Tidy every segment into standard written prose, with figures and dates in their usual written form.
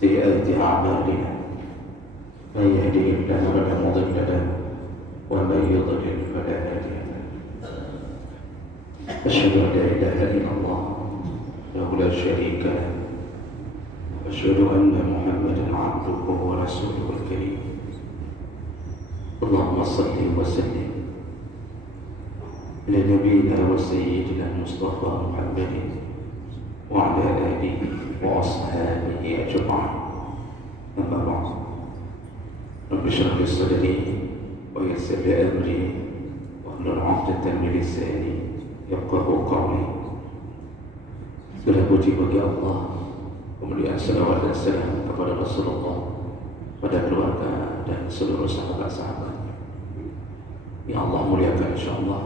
سيئات أعمالنا من يهده الله فلا مضل له ومن يضلل فلا هادي له. أشهد أن لا إله إلا الله وحده لا شريك له وأشهد أن محمدا عبده ورسوله الكريم. اللهم صل وسلم على نبينا وسيدنا المصطفى محمد وعلى آله وأصحابه أجمعين. أما بعد، رب اشرح لي صدري ويسر لي أمري واحلل عقدة من لساني يفقهوا قولي. Segala puji bagi Allah, kemuliaan salawat dan salam kepada Rasulullah, pada keluarga dan seluruh sahabat-sahabatnya. Ya Allah muliakan insyaAllah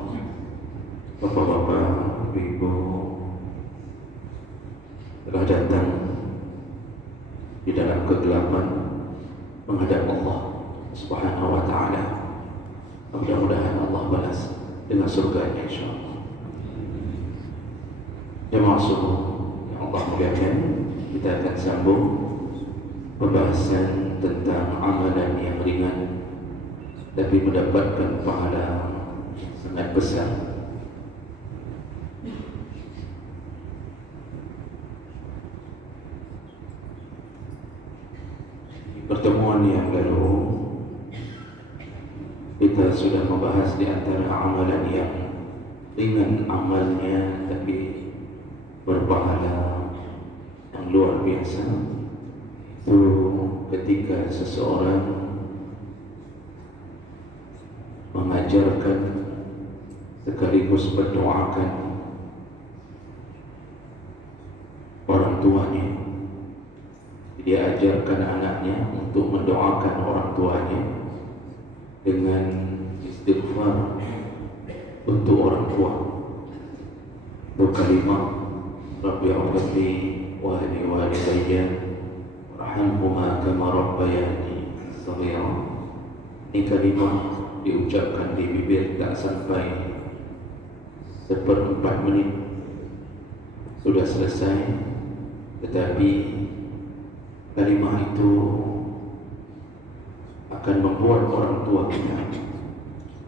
Bapak-bapak, ibu-ibu telah datang di dalam kegelapan menghadap Allah Subhanahu wa ta'ala. Mudah-mudahan Allah balas dengan surganya insyaAllah. Jemaah subuh yang Allah muliakan, kita akan sambung pembahasan tentang amalan yang ringan tapi mendapatkan pahala sangat besar. Pertemuan yang lalu kita sudah membahas di antara amalan yang ringan amalnya tapi berpahala yang luar biasa, itu ketika seseorang mengajarkan sekaligus mendoakan orang tuanya. Dia ajarkan anaknya untuk mendoakan orang tuanya dengan istighfar untuk orang tua. Itu kalimat Rabbi a'udzubi wa li walidayya warhamhuma kama rabbayani shaghira. Ini kalimat diucapkan di bibir tak sampai 1/4 menit sudah selesai, tetapi kalimat itu akan membuat orang tua kita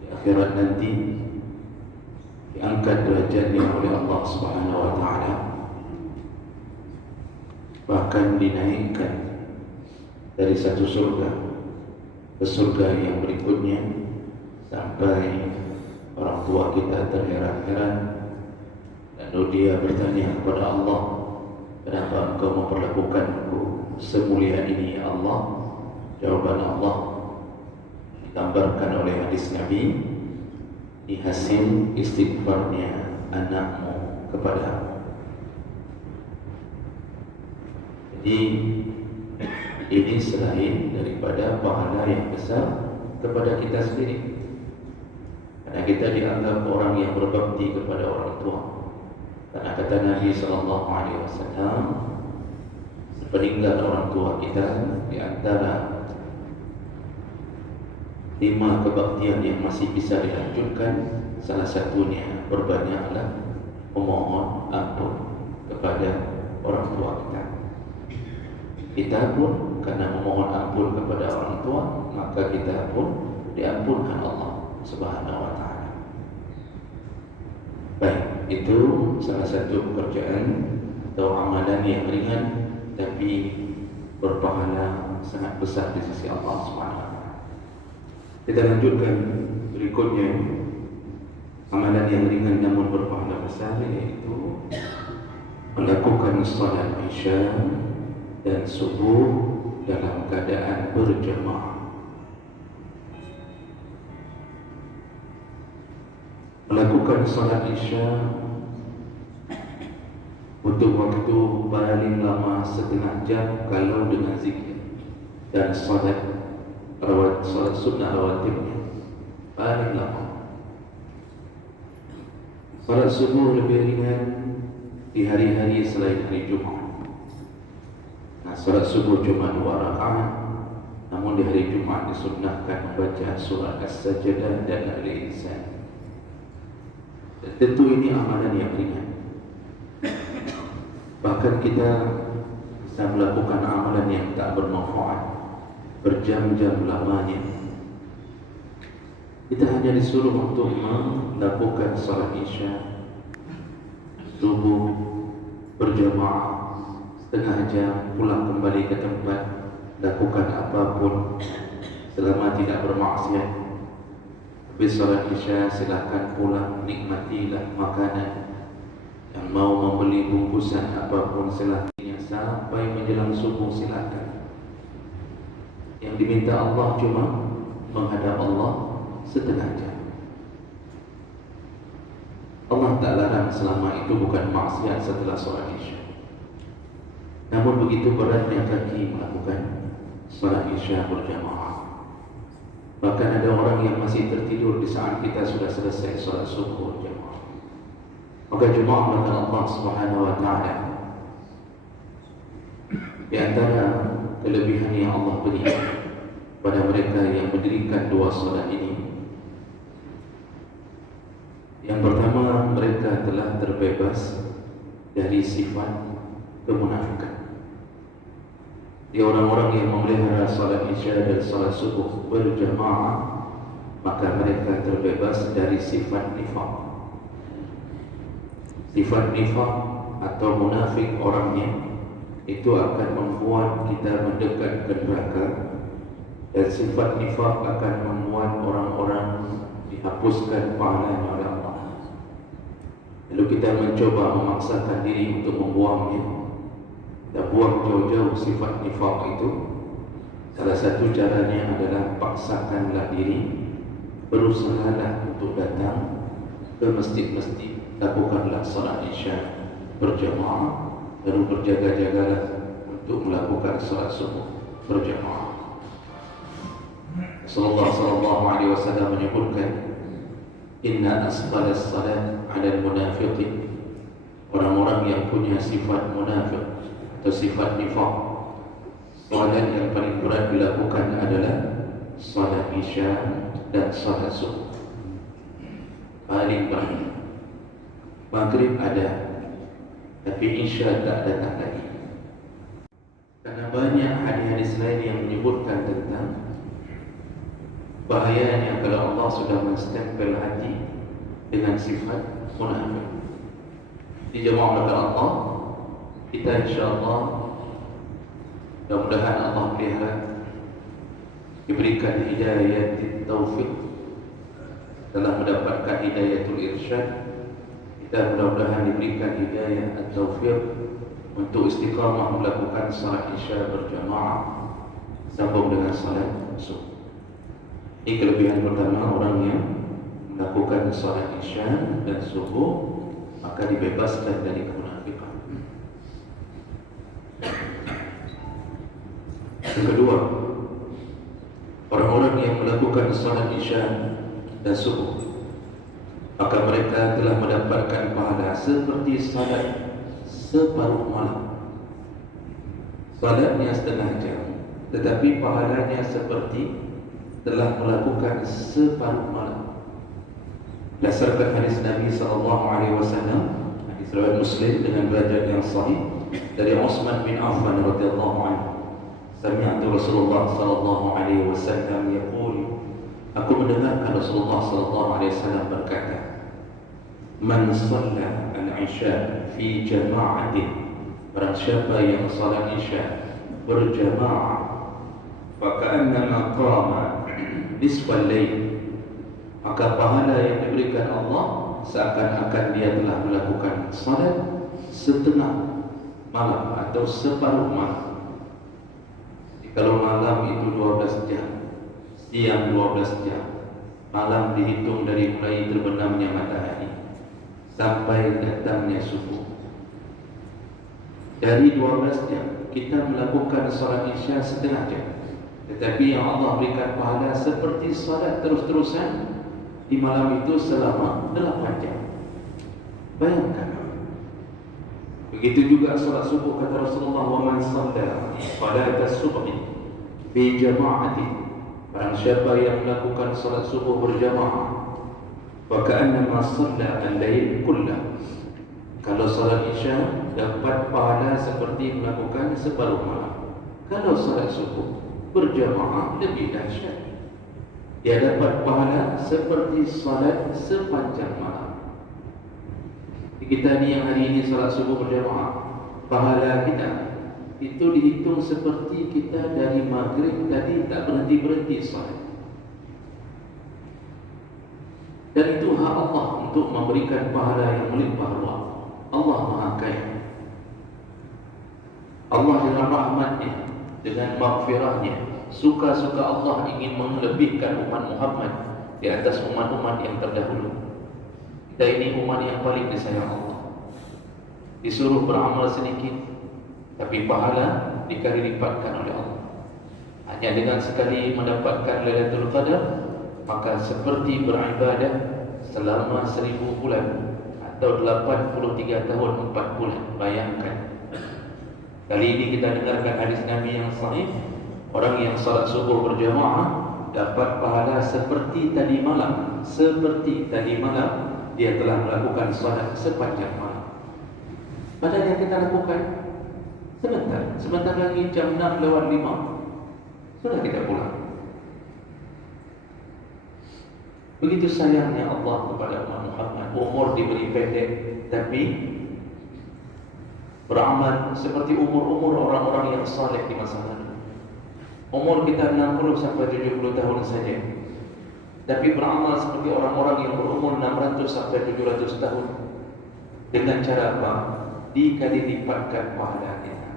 di akhirat nanti diangkat derajatnya oleh Allah Subhanahu wa ta'ala, bahkan dinaikkan dari satu surga ke surga yang berikutnya, sampai orang tua kita terheran-heran lalu dia bertanya kepada Allah, kenapa engkau memperlakukanku semulia ini ya Allah? Jawaban Allah digambarkan oleh hadis Nabi, ini hasil istighfarnya anakmu kepadamu. Jadi ini selain daripada pahala yang besar kepada kita sendiri, karena kita dianggap orang yang berbakti kepada orang tua. Karena kata Nabi SAW, sepeninggal orang tua kita, di antara 5 kebaktian yang masih bisa dilanjutkan, salah satunya berbanyaklah memohon ampun kepada orang tua kita. Kita pun karena memohon ampun kepada orang tua, maka kita pun diampunkan Allah Subhanahu wa ta'ala. Baik, itu salah satu pekerjaan atau amalan yang ringan tapi berpahala sangat besar di sisi Allah Subhanahu wa ta'ala. Kita lanjutkan berikutnya, amalan yang ringan namun berpahala besar, yaitu melakukan salat Isya dan subuh dalam keadaan berjamaah. Melakukan salat Isya untuk waktu paling lama setengah jam kalau dengan zikir, dan salat sunnah rawatibnya paling lama. Salat subuh lebih ringan di hari-hari selain hari Jumaat. Salat subuh cuma 2 rakaat, namun di hari Jumaat disunnahkan membaca surah As-Sajdah dan Al-Insan. Tentu ini amalan yang ringan. Bahkan kita bisa melakukan amalan amalan yang tak bermanfaat berjam-jam lamanya. Kita hanya disuruh untuk melakukan salat isya, subuh berjamaah setengah jam, pulang kembali ke tempat, lakukan apapun selama tidak bermaksiat. Habis salat isya silakan pulang, nikmatilah makanan. Yang mau membeli bungkusan apapun silakan, sampai menjelang subuh silakan. Yang diminta Allah cuma menghadap Allah setengah jam. Allah tak larang selama itu bukan maksiat setelah salat isya. Namun begitu beratnya kaki melakukan salat isya berjamaah. Bahkan ada orang yang masih tertidur di saat kita sudah selesai salat subuh berjamaah. Maka jemaah maka Allah Subhanahu wa taala, di antara kelebihan yang Allah beri pada mereka yang mendirikan dua salat ini, yang pertama, mereka telah terbebas dari sifat kemunafikan. Di orang-orang yang memelihara salat isya dan salat subuh berjamaah, maka mereka terbebas dari sifat nifaq. Sifat nifaq atau munafik orangnya itu akan membuat kita mendekat ke neraka, dan sifat nifaq akan membuat orang-orang dihapuskan pahalanya oleh Allah. Lalu kita mencoba memaksakan diri untuk membuangnya. Kita buang jauh-jauh sifat nifaq itu. Salah satu caranya adalah paksakanlah diri, berusahalah untuk datang ke masjid-masjid, lakukanlah salat isya berjamaah, lalu berjaga-jagalah untuk melakukan salat subuh berjamaah. Rasulullah sallallahu alaihi wasallam menyebutkan, inna asqalas salat 'ala al-munafiqin, orang-orang yang punya sifat munafik atau sifat nifaq, salat yang paling berat dilakukan adalah salat isya dan salat subuh. Paling berat. Maghrib ada, tapi isya tak datang lagi. Karena banyak hadis-hadis lain yang menyebutkan tentang bahayanya kalau Allah sudah menstempel hati dengan sifat munafik. Di jemaah maka Allah, kita insyaAllah mudah-mudahan Allah pelihara, diberikan hidayah taufiq dalam mendapatkan hidayatul irsyad. Kita mudah-mudahan diberikan hidayah at-taufiq untuk istiqamah melakukan salat isya berjamaah sambung dengan salat subuh. Ini kelebihan pertama, orang yang melakukan salat isya dan subuh maka dibebaskan dari kemunafikan. Yang kedua, orang-orang yang melakukan salat isya dan subuh maka mereka telah mendapatkan pahala seperti salat separuh malam. Salatnya setengah jam, tetapi pahalanya seperti telah melakukan separuh malam. Berdasarkan hadis Nabi SAW, hadis riwayat Muslim dengan derajat yang sahih dari Utsman bin Affan radhiyallahu anhu, sami'tu Rasulullah SAW yaqul, aku mendengarkan Rasulullah SAW berkata, man shalla al-isya fi jama'atin, barang siapa yang salat isya berjamaah, faka'annama qama nisfal lail, maka pahala yang diberikan Allah seakan-akan dia telah melakukan salat setengah malam atau separuh malam. Kalau malam itu 12 jam, siang 12 jam, malam dihitung dari mulai terbenamnya matahari sampai datangnya subuh. Dari 12 jam kita melakukan salat isya setengah jam, tetapi yang Allah berikan pahala seperti salat terus-terusan di malam itu selama 8 jam. Bayangkan. Begitu juga salat subuh, kata Rasulullah, wa man shalla salat as-subh bi jama'ati, barang siapa yang melakukan salat subuh berjamaah, wa ka'annama shalla al-lail kullah, kalau salat isya dapat pahala seperti melakukan separuh malam. Kalau salat subuh berjamaah lebih dahsyat. Dia dapat pahala seperti salat sepanjang malam. Kita ni yang hari ini salat subuh berjamaah, pahala kita itu dihitung seperti kita dari maghrib tadi tak berhenti-berhenti salat. Dan itu hak Allah untuk memberikan pahala yang melimpah ruah. Allah Maha Kaya. Allah dengan rahmatnya, dengan maghfirahnya, suka-suka Allah ingin melebihkan umat Muhammad di atas umat-umat yang terdahulu. Kita ini umat yang paling disayang Allah. Disuruh beramal sedikit, tapi pahala dikali lipatkan oleh Allah. Hanya dengan sekali mendapatkan Lailatul Qadar, maka seperti beribadah selama 1000 bulan atau 83 tahun 4 bulan. Bayangkan. Kali ini kita dengarkan hadis Nabi yang sahih. Orang yang salat subuh berjamaah dapat pahala seperti tadi malam. Seperti tadi malam dia telah melakukan salat sepanjang malam. Padahal yang kita lakukan sebentar lagi jam 6:05 sudah kita pulang. Begitu sayangnya Allah kepada umat Muhammad. Umur diberi pendek, tapi beramal seperti umur-umur orang-orang yang saleh di masa lalu. Umur kita 60 sampai 70 tahun saja, tapi beramal seperti orang-orang yang berumur 600 sampai 700 tahun. Dengan cara apa? Dikali lipatkan pahala kita.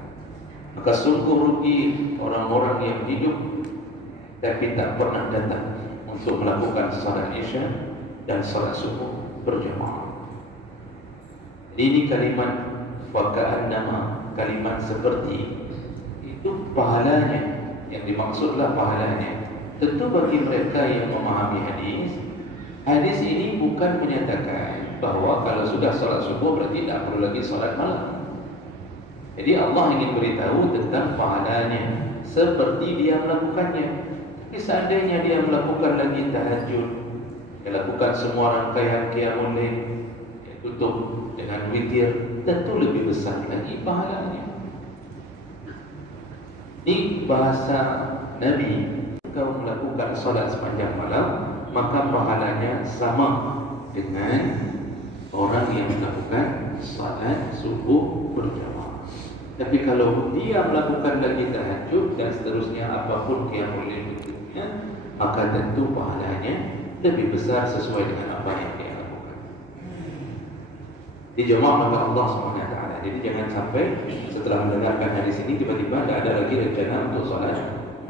Maka sungguh rugi orang-orang yang hidup tapi tak pernah datang untuk melakukan salat Isya dan salat subuh berjamaah. Ini kalimat waka'annama, kalimat seperti itu pahalanya. Yang dimaksudlah pahalanya. Tentu bagi mereka yang memahami hadis ini bukan menyatakan bahawa kalau sudah salat subuh berarti tidak perlu lagi salat malam. Jadi Allah ingin beritahu tentang pahalanya seperti dia melakukannya. Jadi seandainya dia melakukan lagi tahajud, dia lakukan semua rangkaian qiyamul lail, dia tutup dengan witir, tentu lebih besar lagi pahalanya. Ini bahasa Nabi. Kalau melakukan salat sepanjang malam, maka pahalanya sama dengan orang yang melakukan salat subuh berjamaah. Tapi kalau dia melakukan lagi tahajud dan seterusnya apapun qiyamul lail berikutnya, maka tentu pahalanya lebih besar sesuai dengan apa yang dia lakukan. Dijemaah oleh Allah SWT. Jadi jangan sampai setelah mendengarkan hadis ini tiba-tiba tidak ada lagi rencana untuk salat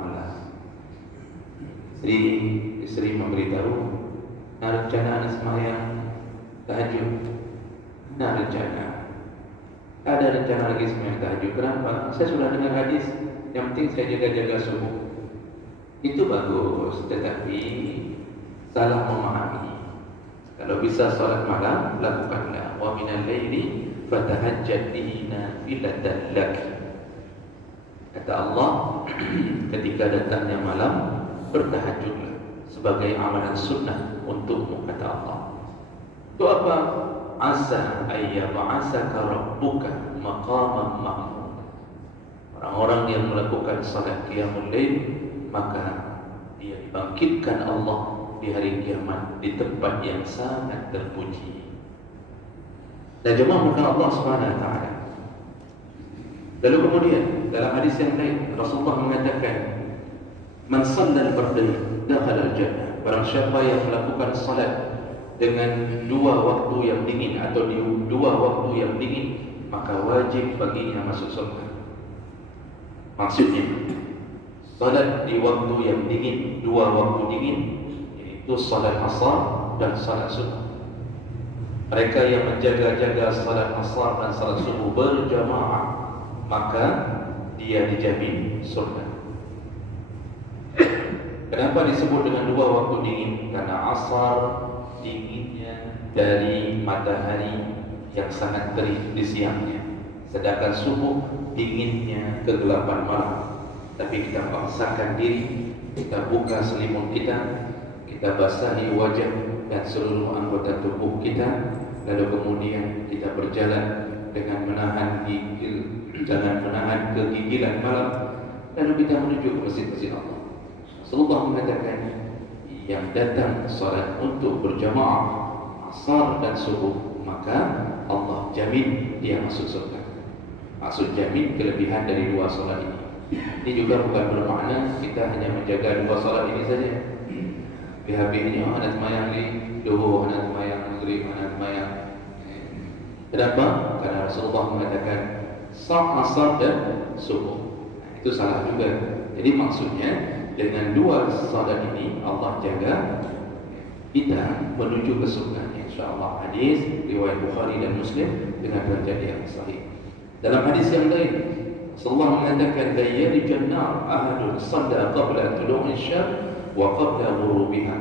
malam. Istri memberitahu, nak rencana sembahyang tahajud, nak rencana. Ada rencana lagi sembahyang tahajud. Kenapa? Saya sudah dengar hadis. Yang penting saya jaga-jaga subuh. Itu bagus, tetapi salah memahami. Kalau bisa salat malam, lakukanlah. Wa minal laili fatahajjad bihi nafilatan lak. Kata Allah, ketika datangnya malam, bertahajudlah sebagai amalan sunnah untukmu, kata Allah. Itu apa? Asa ayyab'asaka rabbuka maqaman mahmud. Orang-orang yang melakukan salat qiyamul lail, maka dia dibangkitkan Allah di hari kiamat di tempat yang sangat terpuji. Dan jemaah bukan Allah SWT. Lalu kemudian dalam hadis yang lain Rasulullah mengatakan, man shallal fardhain dakhala al-jannah. Barang siapa yang melakukan salat dengan dua waktu yang dingin atau di dua waktu yang dingin, maka wajib baginya masuk surga. Maksudnya salat di waktu yang dingin, dua waktu dingin, yaitu salat asar dan salat subuh. Mereka yang menjaga-jaga salat asar dan salat subuh berjamaah, maka dia dijamin surga. Kenapa disebut dengan dua waktu dingin? Karena asar dinginnya dari matahari yang sangat terik di siangnya, sedangkan subuh dinginnya kegelapan malam. Tapi kita paksakan diri, kita buka selimut kita, kita basahi wajah dan seluruh anggota tubuh kita, lalu kemudian kita berjalan dengan menahan gigil, jangan menahan kegigilan malam, lalu kita menuju ke masjid-masjid Allah. Rasulullah mengatakan, yang datang salat untuk berjamaah asar dan subuh, maka Allah jamin dia masuk surga. Maksud jamin kelebihan dari dua salat ini. Ini juga bukan bermakna kita hanya menjaga dua salat ini saja. Habis-habisnya anak semayang di duhur, anak semayang maghrib, anak semayang. Kenapa? Karena Rasulullah mengatakan asar dan subuh. Itu salah juga. Jadi maksudnya dengan dua salat ini Allah jaga kita menuju ke surga, insyaallah. Hadis riwayat Bukhari dan Muslim dengan derajat yang sahih. Dalam hadis yang lain Rasulullah mengatakan la yalijan nar ahadun shalla qabla tulu'i syams wa qabla ghurubiha.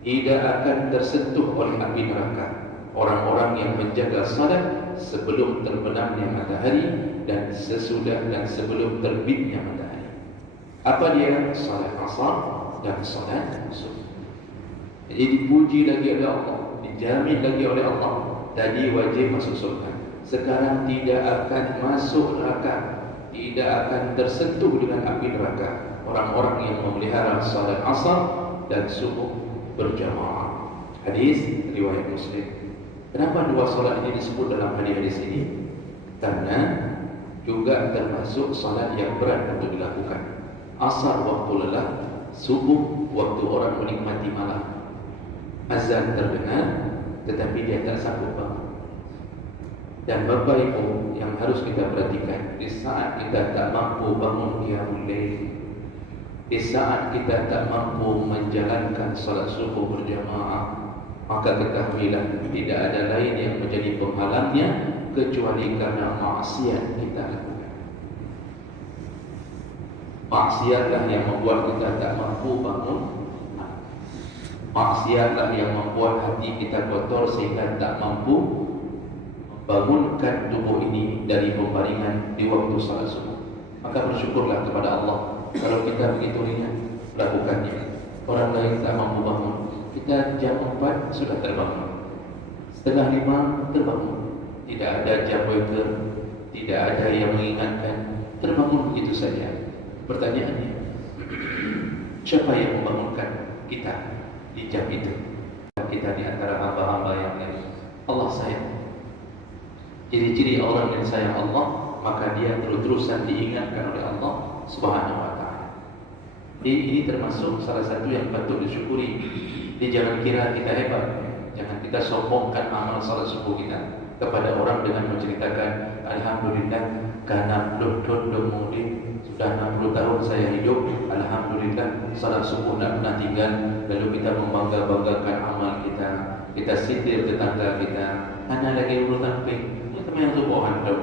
Tidak akan tersentuh oleh api neraka orang-orang yang menjaga salat sebelum terbenamnya matahari dan sesudah dan sebelum terbitnya matahari. Apa dia? Salat asar dan salat subuh. Jadi dipuji lagi oleh Allah, dijamin lagi oleh Allah. Tadi wajib masuk surga, sekarang tidak akan masuk neraka, tidak akan tersentuh dengan api neraka orang-orang yang memelihara salat asar dan subuh berjamaah. Hadis riwayat Muslim. Kenapa dua salat ini disebut dalam hadis ini? Karena juga termasuk salat yang berat untuk dilakukan. Asar waktu lelah, subuh waktu orang menikmati malam. Azan terdengar, tetapi dia tak sanggup bangun. Dan Bapak Ibu yang harus kita perhatikan, di saat kita tak mampu bangun qiyamul lail, di saat kita tak mampu menjalankan salat subuh berjamaah, maka ketahuilah tidak ada lain yang menjadi penghalangnya kecuali karena maksiat kita lakukan. Maksiatlah yang membuat kita tak mampu bangun. Maksiatlah yang membuat hati kita kotor sehingga tak mampu membangunkan tubuh ini dari pembaringan di waktu salat subuh. Maka bersyukurlah kepada Allah kalau kita begitu ringan melakukannya. Orang lain tak mampu bangun, kita jam 4 sudah terbangun, setengah 5 terbangun. Tidak ada jam waker, tidak ada yang mengingatkan, terbangun begitu saja. Pertanyaannya, siapa yang membangunkan kita di jam itu? Kita di antara hamba-hamba yang lain. Allah sayang. Ciri-ciri orang yang sayang Allah, maka dia terus-terusan diingatkan oleh Allah Subhanahu wa ta'ala. Ini termasuk salah satu yang patut disyukuri. Jadi jangan kira kita hebat, jangan kita sombongkan amal salat subuh kita kepada orang dengan menceritakan, alhamdulillah karena belum sudah 60 tahun saya hidup, alhamdulillah salat subuh tak pernah tinggal. Lalu kita membangga-banggakan amal kita, kita sindir tetangga kita, hanya lagi urutan ping. Yang subuhan tu,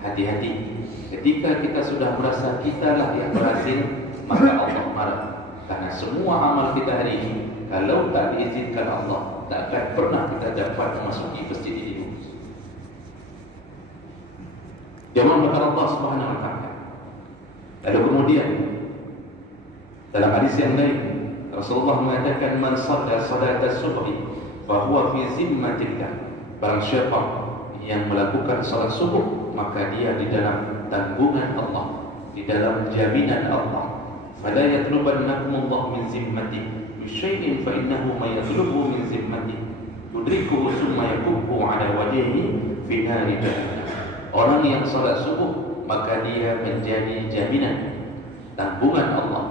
hati-hati. Ketika kita sudah merasa kita lah yang berhasil, maka Allah marah. Karena semua amal kita hari ini, kalau tak diizinkan Allah, tak akan pernah kita dapat memasuki masjid ini. Jangan bakal Allah Subhanahu wa ta'ala. Lalu kemudian dalam hadis yang lain Rasulullah mengatakan, man shalla salat as-subhi fa huwa fi zimmatillah. Barang siapa yang melakukan salat subuh, maka dia di dalam tanggungan Allah, di dalam jaminan Allah. Fala yatlubannakum Allah min zimmati bi syai'in fa innahu may yatlubu min zimmati yudrikuhu thumma yakubbu ala wajhihi fi nari jahannam. Orang yang salat subuh, maka dia menjadi jaminan tanggungan Allah,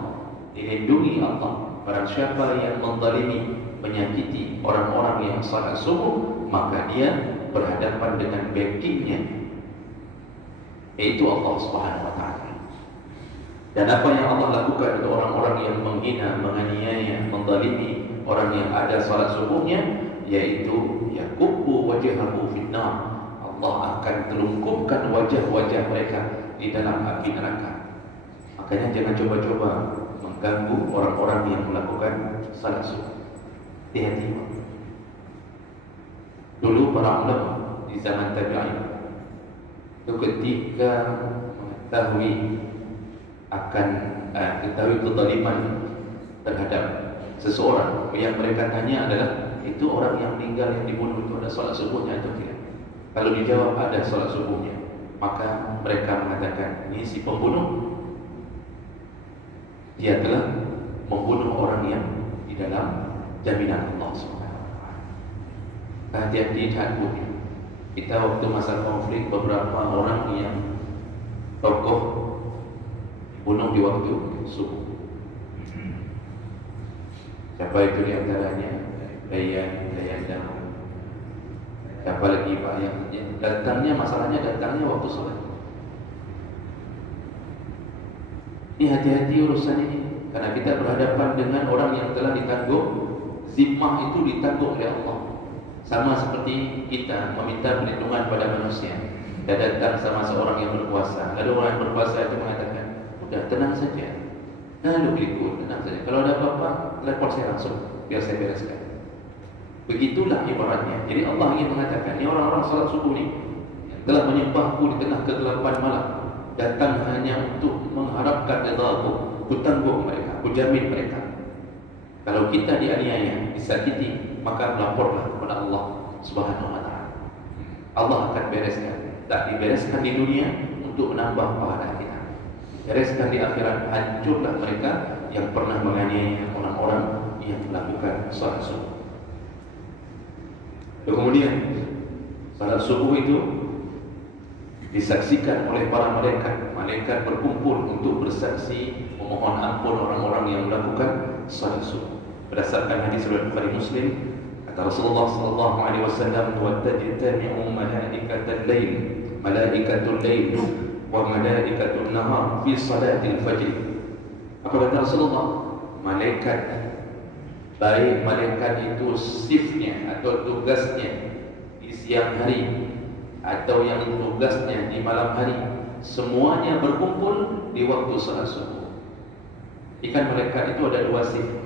dilindungi Allah. Barang siapa yang menzalimi, menyakiti orang-orang yang salat subuh, maka dia berhadapan dengan backingnya, yaitu Allah Subhanahu wa ta'ala. Dan apa yang Allah lakukan untuk orang-orang yang menghina, menganiaya, menzalimi orang yang ada salat subuhnya, yaitu yakubbu wajhahu finnar. Allah akan telungkupkan wajah-wajah mereka di dalam api neraka. Makanya jangan coba-coba mengganggu orang-orang yang melakukan salat subuh. Hati-hati. Dulu para ulama di zaman tabi'in itu ketika mengetahui kezaliman terhadap seseorang, yang mereka tanya adalah, itu orang yang meninggal yang dibunuh itu ada salat subuhnya atau tidak? Kalau dijawab ada salat subuhnya, maka mereka mengatakan, ini si pembunuh dia telah membunuh orang yang di dalam jaminan Allah SWT. Hati-hati jahat budi. Kita waktu masa konflik, beberapa orang yang tokoh bunuh di waktu subuh. Siapa itu di antaranya? Dayan Daud. Siapa lagi Pak yang datangnya, masalahnya datangnya waktu sholat. Ini hati-hati urusan ini, karena kita berhadapan dengan orang yang telah ditanggung. Zimmah itu ditanggung oleh Allah. Sama seperti kita meminta perlindungan pada manusia. Dia datang sama seorang yang berpuasa, lalu orang yang berpuasa itu mengatakan, udah tenang saja, lalu ikut, tenang saja. Kalau ada apa-apa, lapor saya langsung, biar saya bereskan. Begitulah ibaratnya. Jadi Allah ingin mengatakan, ini orang-orang salat subuh ni yang telah menyembahku di tengah kegelapan malam, datang hanya untuk mengharapkan redha-Ku. Ku tanggung mereka, ku jamin mereka. Kalau kita dianiaya, disakiti, maka melaporlah kepada Allah Subhanahu wa taala. Allah akan bereskan. Tak dibereskan di dunia untuk menambah pahala kita. Bereskan di akhirat, hancurlah mereka yang pernah menganiaya orang-orang yang melakukan salat subuh. Kemudian salat subuh itu disaksikan oleh para malaikat. Malaikat berkumpul untuk bersaksi memohon ampun orang-orang yang melakukan salat subuh. Berdasarkan hadis riwayat Bukhari Muslim, kata Rasulullah sallallahu alaihi wasallam, "Wa tajtami'u malaikatul lail, malaikatul lail wa malaikatul nahar fi salatil fajr." Apa kata Rasulullah? Malaikat, baik malaikat itu shiftnya atau tugasnya di siang hari atau yang tugasnya di malam hari, semuanya berkumpul di waktu salat subuh. Ikan malaikat itu ada dua shift.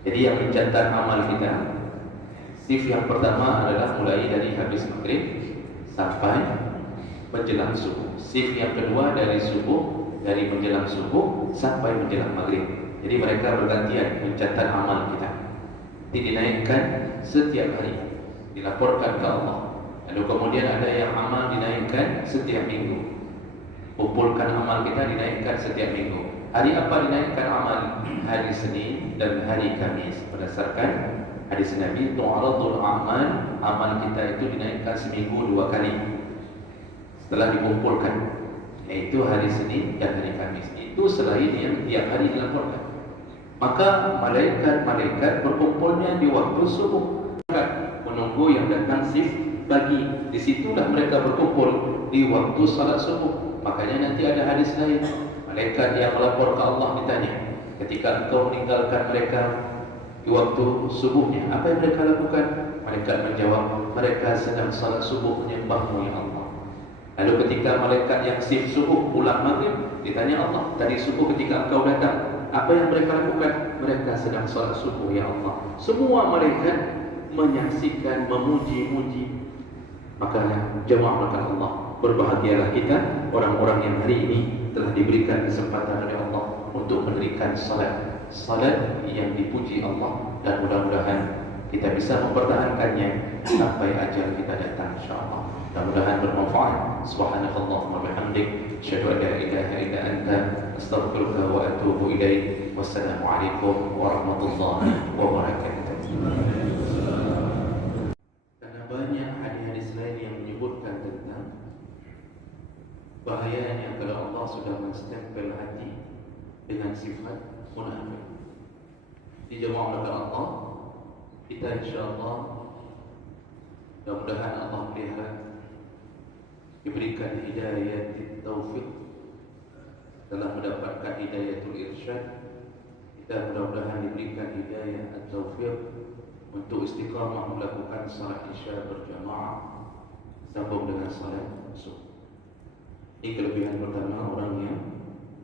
Jadi yang mencatat amal kita, shift yang pertama adalah mulai dari habis maghrib sampai menjelang subuh. Shift yang kedua dari menjelang subuh sampai menjelang maghrib. Jadi mereka bergantian mencatat amal kita. Dinaikkan setiap hari, dilaporkan ke Allah. Lalu kemudian ada yang amal dinaikkan setiap minggu. Kumpulkan amal kita dinaikkan setiap minggu. Hari apa dinaikkan amal? Hari Senin dan hari Kamis. Berdasarkan hadis Nabi, tu'aradul amal, amal kita itu dinaikkan seminggu 2 kali setelah dikumpulkan, yaitu hari Senin dan hari Kamis. Itu selain yang tiap hari dilaporkan. Maka malaikat berkumpulnya di waktu subuh, menunggu yang datang shift pagi. Disitulah mereka berkumpul di waktu salat subuh. Makanya nanti ada hadis lain, malaikat yang melapor ke Allah ditanya, ketika engkau meninggalkan mereka di waktu subuhnya, apa yang mereka lakukan? Malaikat menjawab, mereka sedang salat subuh menyembahmu ya Allah. Lalu ketika malaikat yang shift subuh pulang maghrib, ditanya Allah, tadi subuh ketika engkau datang, apa yang mereka lakukan? Mereka sedang salat subuh ya Allah. Semua malaikat menyaksikan, memuji-muji. Maka jemaah Allah, berbahagialah kita orang-orang yang hari ini telah diberikan kesempatan oleh Allah untuk mendirikan salat yang dipuji Allah, dan mudah-mudahan kita bisa mempertahankannya sampai ajal kita datang insyaallah. Mudah-mudahan bermanfaat. Subhanakallahumma bihamdik, asyhadu an la ilaha illa anta, astaghfiruka wa atubu ilaik. Wassalamu alaikum warahmatullahi wabarakatuh. Karena banyak hadis-hadis lain yang menyebutkan tentang bahayanya kalau Allah sudah menstempel hati dengan sifat munafik. Di jemaah Allah, kita insyaallah mudah-mudahan Allah melihat, diberikan hidayah taufik, telah mendapatkan hidayatul irsyad. Kita mudah-mudahan diberikan hidayah taufik untuk istiqamah melakukan salat isya berjamaah sambung dengan salat subuh. Ini kelebihan pertama, orang yang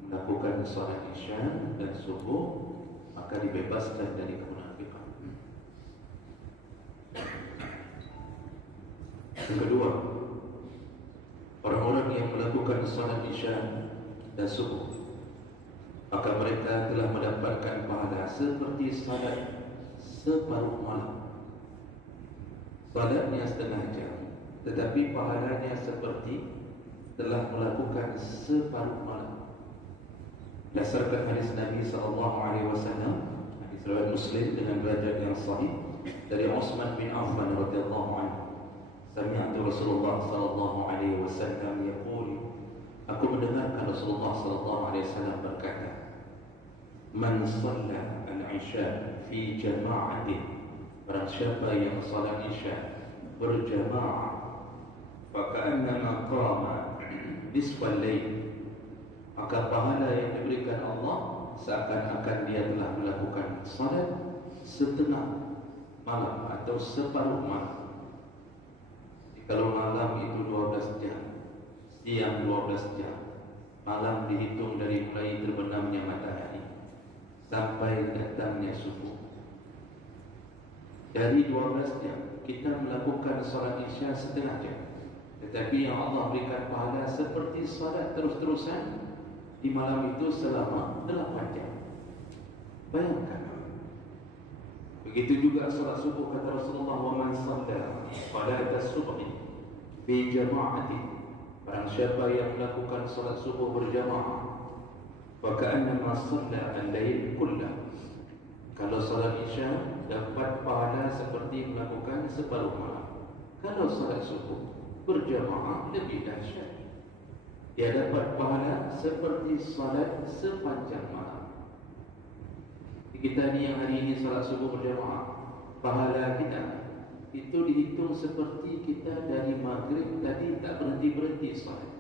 melakukan salat isya dan subuh maka dibebaskan dari kemunafikan. Yang kedua, orang-orang yang melakukan salat isya dan subuh, maka mereka telah mendapatkan pahala seperti salat separuh malam. Salatnya setengah jam, tetapi pahalanya seperti telah melakukan separuh malam. Berdasarkan hadis Nabi SAW, hadis riwayat Muslim dengan derajat yang sahih dari Utsman bin Affan radhiyallahu anhu, sami'tu Rasulullah sallallahu alaihi wasallam yaqul, aku mendengarkan Rasulullah sallallahu alaihi wasallam berkata, man shalla al-isya fi jama'atin, barang siapa yang salat isya berjamaah, faka'annama qama nisfal lail, maka pahala yang diberikan Allah seakan-akan dia telah melakukan salat setengah malam atau separuh malam. Kalau malam itu 12 jam, siang 12 jam, malam dihitung dari mulai terbenamnya matahari sampai datangnya subuh. Dari 12 jam kita melakukan salat isya setengah jam, tetapi yang Allah berikan pahala seperti salat terus-terusan di malam itu selama 8 jam. Bayangkan. Begitu juga salat subuh, kata Rasulullah, wa man shalla salat as-subh bi jama'ati, barang siapa yang melakukan salat subuh berjamaah, wa ka'annama shalla al-lail kullah, kalau salat isya dapat pahala seperti melakukan separuh malam. Kalau salat subuh berjamaah lebih dahsyat, dia dapat pahala seperti salat sepanjang malam. Kita ni yang hari ini salat subuh berjamaah, pahala kita itu dihitung seperti kita dari maghrib tadi tak berhenti-berhenti salat.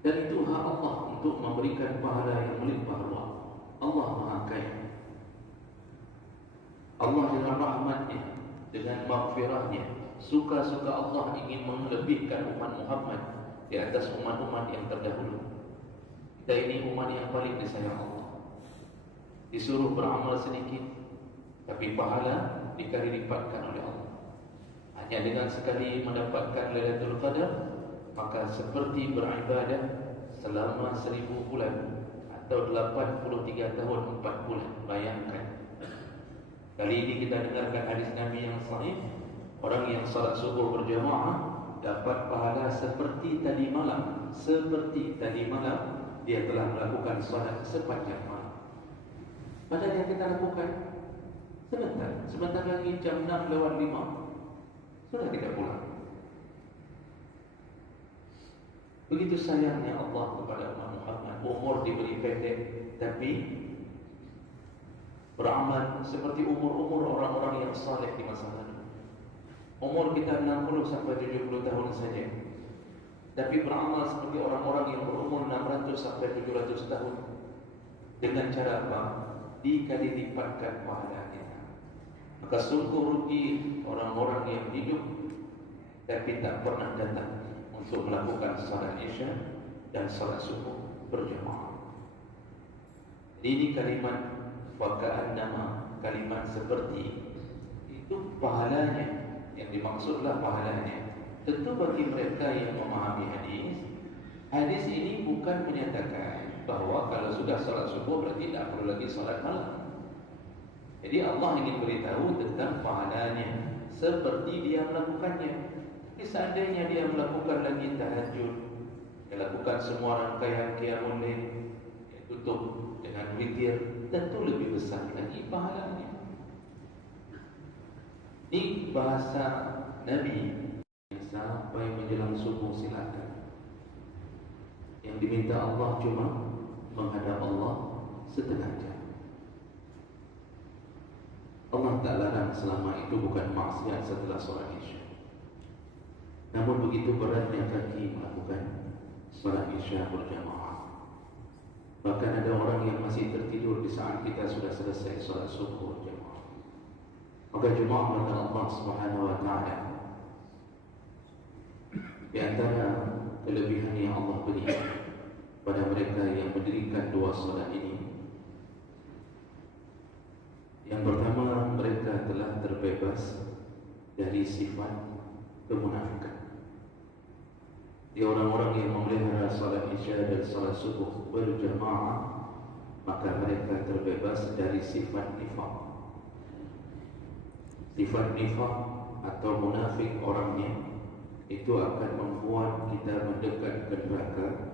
Dan itu hak Allah untuk memberikan pahala yang melimpah ruah. Allah Maha Kaya. Allah dengan rahmatnya, dengan maghfirahnya, suka-suka Allah ingin melebihkan umat Muhammad di atas umat-umat yang terdahulu. Kita ini umat yang paling disayang Allah. Disuruh beramal sedikit, tapi pahala dikali lipatkan oleh Allah. Hanya dengan sekali mendapatkan Lailatul Qadar, maka seperti beribadah selama 1000 bulan atau 83 tahun 4 bulan. Bayangkan. Kali ini kita dengarkan hadis Nabi yang sahih, orang yang salat subuh berjamaah dapat pahala seperti tadi malam. Seperti tadi malam dia telah melakukan salat sepanjang malam. Padahal yang kita lakukan sebentar lagi jam 6:05 sudah kita pulang. Begitu sayangnya Allah kepada umat Muhammad. Umur diberi pendek, tapi beramal seperti umur-umur orang-orang yang saleh di masa lalu. Umur kita 60 sampai 70 tahun saja, tapi beramal seperti orang-orang yang berumur 600 sampai 700 tahun. Dengan cara apa? Dikali lipatkan pahalanya. Maka sungguh rugi orang-orang yang hidup tapi tak pernah datang untuk melakukan salat isya dan salat subuh berjamaah. Ini kalimat waka'annama, kalimat seperti itu pahalanya. Yang dimaksudlah pahalanya. Tentu bagi mereka yang memahami hadis ini bukan menyatakan bahwa kalau sudah salat subuh berarti tidak perlu lagi salat malam. Jadi Allah ingin beritahu tentang pahalanya seperti dia melakukannya. Tapi seandainya dia melakukan lagi tahajud, dia lakukan semua rangkaian qiyamul lail, dia tutup dengan witir, tentu lebih besar lagi pahalanya. Ini bahasa Nabi. Sampai menjelang subuh silakan. Yang diminta Allah cuma menghadap Allah setengah jam. Allah tak larang selama itu bukan maksiat setelah solat isya. Namun begitu beratnya kaki melakukan solat isya berjamaah. Bahkan ada orang yang masih tertidur di saat kita sudah selesai solat subuh berjamaah. Maka jemaah maka Allah Subhanahu wa taala, di antara kelebihan yang Allah beri pada mereka yang mendirikan dua solat ini, yang pertama, mereka telah terbebas dari sifat kemunafikan. Di orang-orang yang memelihara salat isya dan salat subuh berjamaah, maka mereka terbebas dari sifat nifaq. Sifat nifaq atau munafik orangnya itu akan membuat kita mendekat ke neraka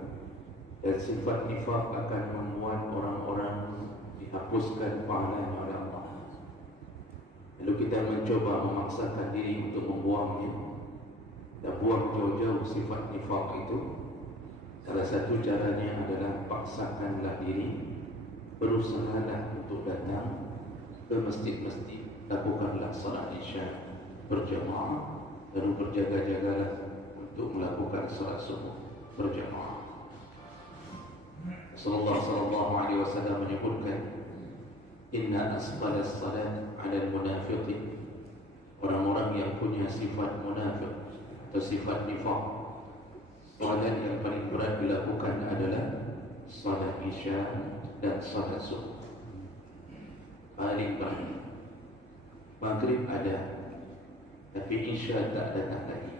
dan sifat nifaq akan membuat orang-orang dihapuskan pahalanya oleh Allah. Lalu kita mencoba memaksakan diri untuk membuangnya dan buang jauh-jauh sifat nifaq itu. Salah satu caranya adalah paksakanlah diri, berusahalah untuk datang ke masjid-masjid, lakukanlah salat isya berjamaah, lalu berjaga-jagalah untuk melakukan salat subuh berjamaah. Sallallahu alaihi wasallam menyebutkan, inna asqalas salat 'alal munafiqin, orang-orang yang punya sifat munafik atau sifat nifaq, solat yang paling berat dilakukan adalah salat isya dan salat subuh. Paling berat. Maghrib ada, tapi isya tak datang lagi.